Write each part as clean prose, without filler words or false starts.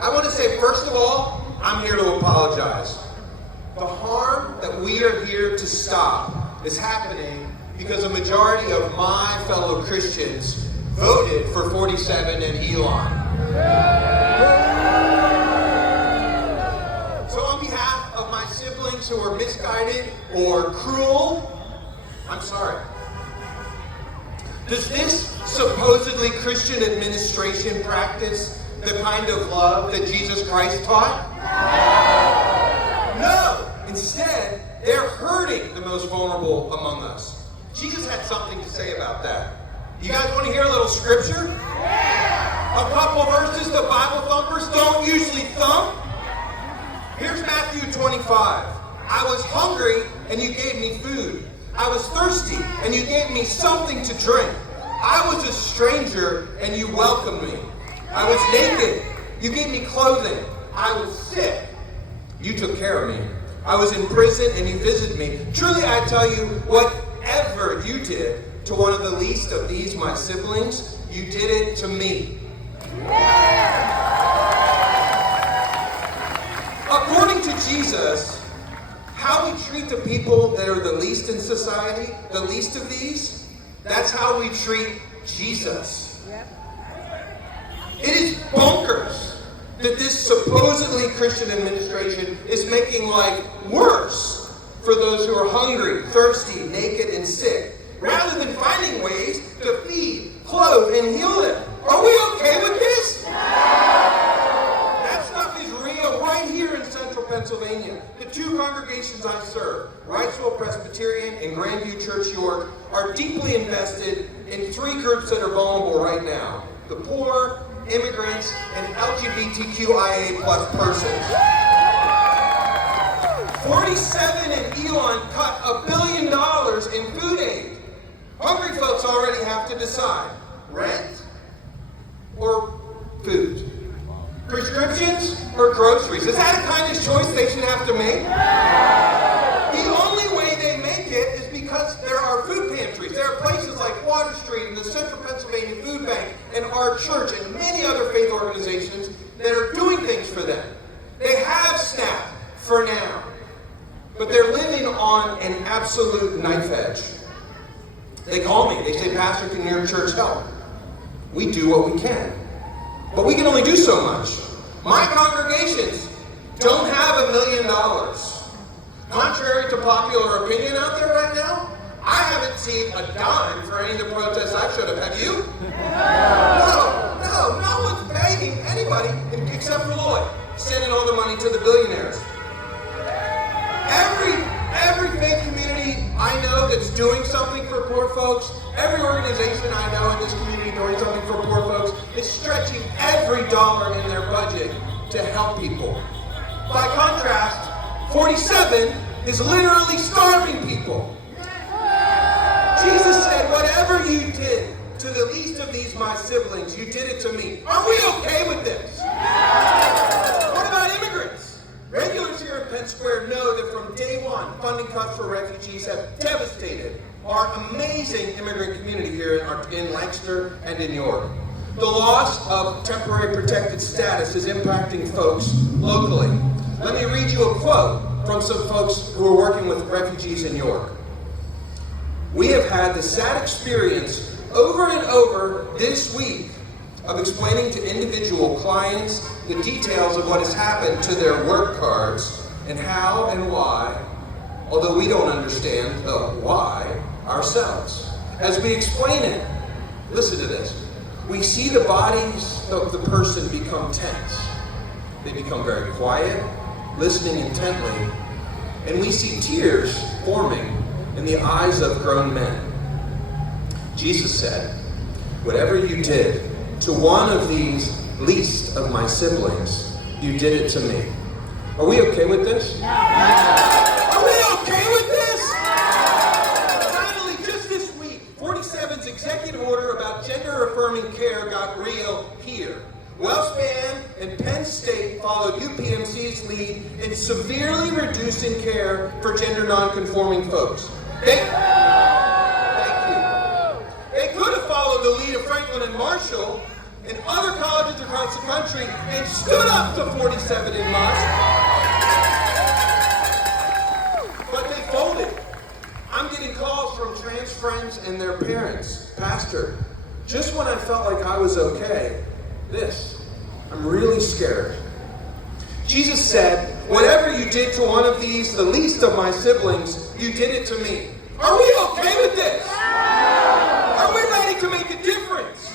I want to say, first of all, I'm here to apologize. The harm that we are here to stop is happening because a majority of my fellow Christians voted for 47 and Elon. So on behalf of my siblings who are misguided or cruel, I'm sorry. Does this supposedly Christian administration practice the kind of love that Jesus Christ taught? No. Instead, they're hurting the most vulnerable among us. Jesus had something to say about that. You guys want to hear a little scripture? Yeah. A couple verses the Bible thumpers don't usually thump. Here's Matthew 25. I was hungry and you gave me food. I was thirsty and you gave me something to drink. I was a stranger and you welcomed me. I was naked. You gave me clothing. I was sick. You took care of me. I was in prison and you visited me. Truly I tell you, whatever you did to one of the least of these, my siblings, you did it to me. According to Jesus, how we treat the people that are the least in society, the least of these, that's how we treat Jesus. It is bonkers that this supposedly Christian administration is making life worse for those who are hungry, thirsty, naked, and sick, rather than finding ways to feed, clothe, and heal them. Are we okay with this? That stuff is real right here in central Pennsylvania. The two congregations I serve, Wrightsville Presbyterian and Grandview Church York, are deeply invested in three groups that are vulnerable right now: the poor, immigrants, and LGBTQIA plus persons. 47 and Elon cut $1 billion in food aid. Hungry folks already have to decide: rent or food? Prescriptions or groceries? Is that a kind of choice they should have to make? The only way they make it is because there are food pantries. There are places like Water Street and the Central Pennsylvania Food Bank and our church and many other faith organizations that are doing things for them. They have SNAP for now, but they're living on an absolute knife edge. They call me. They say, "Pastor, can your church help?" We do what we can, but we can only do so much. My congregations don't have $1 million. Contrary to popular opinion out there right now, I haven't seen a dime for any of the protests I should have. Have you? No one's begging anybody except for Lloyd, sending all the money to the billionaires. Every faith community I know that's doing something for poor folks, every organization I know in this community doing something for poor folks, is stretching every dollar in their budget to help people. By contrast, 47 is literally starving people. Jesus said, whatever you did to the least of these, my siblings, you did it to me. Are we okay with this? What about immigrants? Regulars here in Penn Square know that from day one, funding cuts for refugees have devastated our amazing immigrant community here in Lancaster and in York. The loss of temporary protected status is impacting folks locally. Let me read you a quote from some folks who are working with refugees in York. We have had the sad experience over and over this week of explaining to individual clients the details of what has happened to their work cards and how and why, although we don't understand the why ourselves. As we explain it, listen to this. We see the bodies of the person become tense. They become very quiet, listening intently, and we see tears forming in the eyes of grown men. Jesus said, whatever you did to one of these least of my siblings, you did it to me. Are we okay with this? Are we okay with this? Finally, just this week, 47's executive order about gender-affirming care got real here. WellSpan and Penn State followed UPMC's lead in severely reducing care for gender non-conforming folks. Thank you. They could have followed the lead of Franklin and Marshall in other colleges across the country and stood up to 47 in Musk. But they folded. I'm getting calls from trans friends and their parents. Pastor, just when I felt like I was okay, I'm really scared. Jesus said, whatever you did to one of these, the least of my siblings, you did it to me. Are we okay with this? Are we ready to make a difference?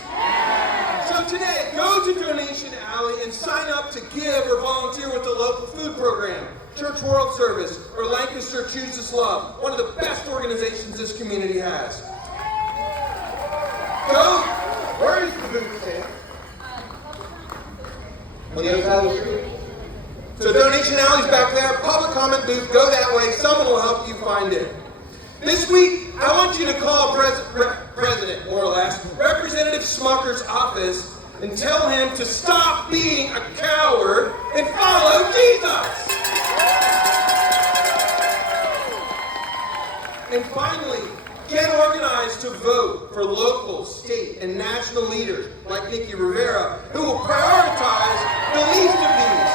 So today, go to Donation Alley and sign up to give or volunteer with the local food program, Church World Service, or Lancaster Chooses Love, one of the best organizations this community has. Go. Where is the booth stand? On the other side of the street? So Donation Alley's back there, public comment booth, go that way, someone will help you find it. This week, I want you to call President, more or less, Representative Smucker's office and tell him to stop being a coward and follow Jesus. And finally, get organized to vote for local, state, and national leaders like Nikki Rivera, who will prioritize the least of these.